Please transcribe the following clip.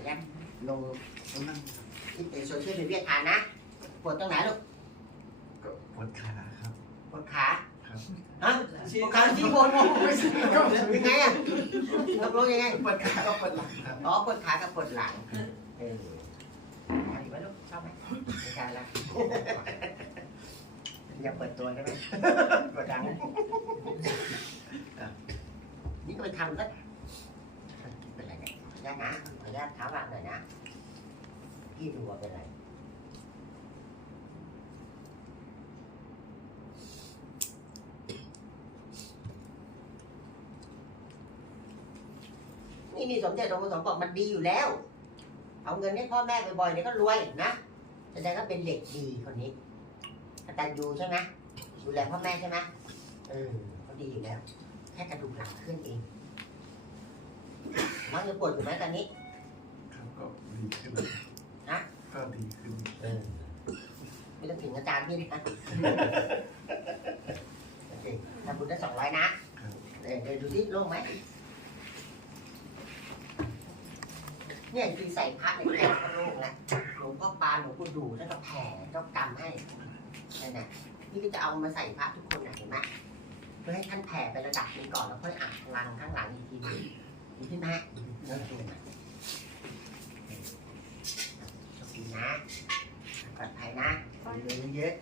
อนุญาตลงที่เป็นโซเชียลมีเดียทานนะ ปวดตรงไหนลูกก็ปวดขาครับ ปวดขาครับฮะปวดขาที่ปวดมองไม่ใช่ยังไงอะตกลงยังไง ปวดขาก็ปวดหลังครับอ๋อ ปวดขากับปวดหลังเออเอาดีไหมลูกชอบไหมไม่ใช่ละอย่าเปิดตัวได้ไหมปวดหลังนี่ก็ไปทำก็เป็นไรเนี่ยขออนุญาตนะขออนุญาตเท้าหลังหน่อยนะ พี่ดูว่าเป็นไรนี่นี่สมเด็จหลวงปู่สมบอกมันดีอยู่แล้ว เอาเงินให้พ่อแม่บ่อยๆเดี๋ยก็รวยนะแสดงว่าเป็นเด็กดีคนนี้กตัญญูใช่ไหมดูแลพ่อแม่ใช่ไหมเออเขาดีอยู่แล้ว แค่กระดูกหลังขึ้นเอง น้องยังปวดอยู่ไหมตอนนี้ ครับก็ดีขึ้นฮะ ก็ดีขึ้นเออไม่ต้องถึงอาจารย์พี่นะโอเคทำบุญได้สองร้อยนะครับเออเดี๋ยวดูที่โล่งไหมเนี่ยคือใส่พระในแก้วก็โล่งแล้วหลวงพ่อปานหลวงปู่ดูท่านก็แผ่เจ้ากรรมให้นั่นน่ะนี่ก็จะเอามาใส่พระทุกคนนะเห็นไหมเพื่อให้ท่านแผ่ไประดับหนึงก่อนแล้วค่อยอ่านพลังข้างหลังอีกทีหนึง พี่นะนไหมเริ่มดูนะโชคดีนะปลอดภัยนะเยอะเยอะ